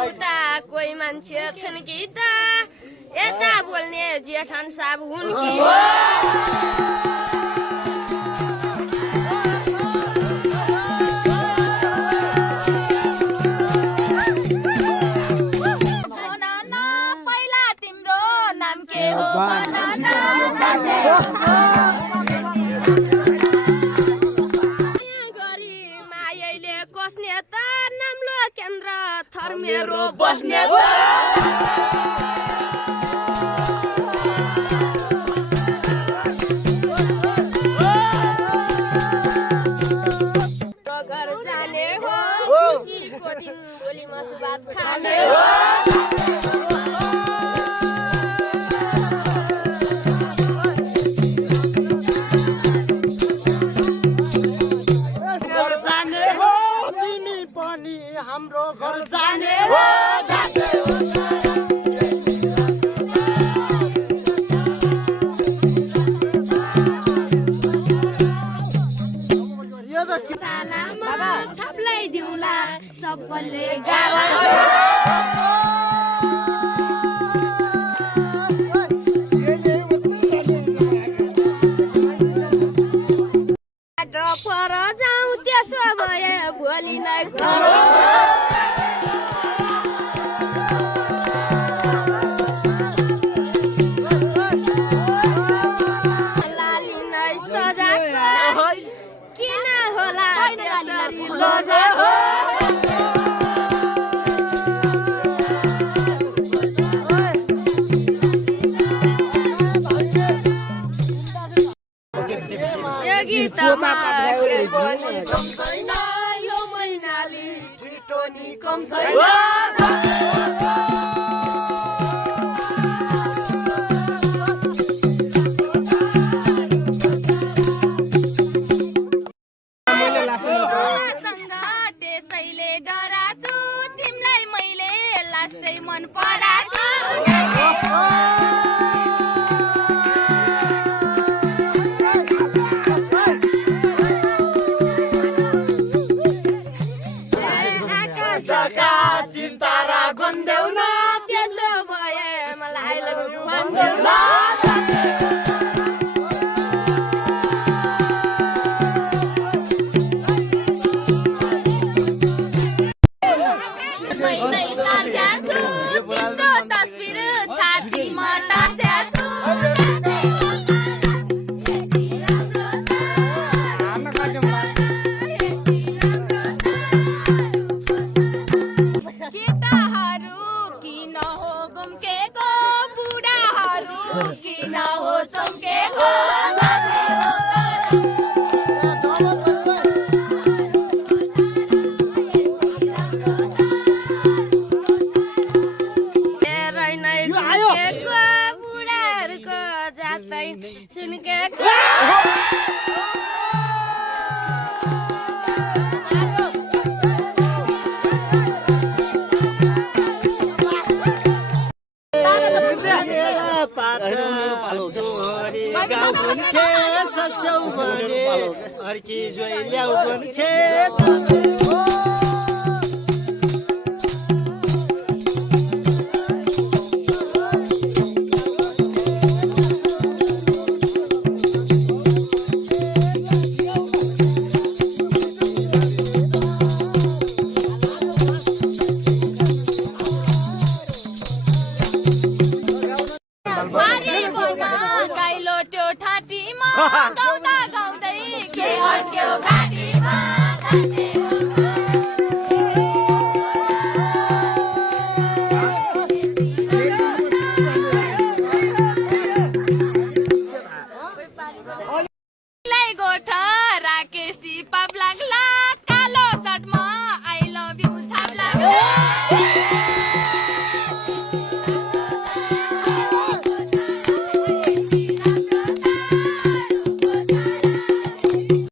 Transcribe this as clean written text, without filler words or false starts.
उता कोही मान्छे छन् कि त यता बोल्ने जेठन साहब हुन् कि पहिला तिम्रो नाम के हो बस्ने त नाम्लो केन्द्र थर मेरो बस्ने घर जाने हो खुसीको दिन गोली मासु भात खाने हो हाम्रो घर जाने हो छाप्लाई दिउला चप्पलले गावा पर जाउँ त्यसो भए भोलि नै लाली नै सजाको किन होला यो गीतमा यो मैनाली छिटोनी कम छैन त्यसैले डराछु तिमीलाई मैले लास्टै मन पराछु आकाशका तीन तारा गन्देऊ न त्यसो भए मलाई भन्देऊ न तिम्रो तस्बिर छातीमा टाँस्याछु केटाहरू किन हो गुम्केको बुढाहरू किन हो चम्केको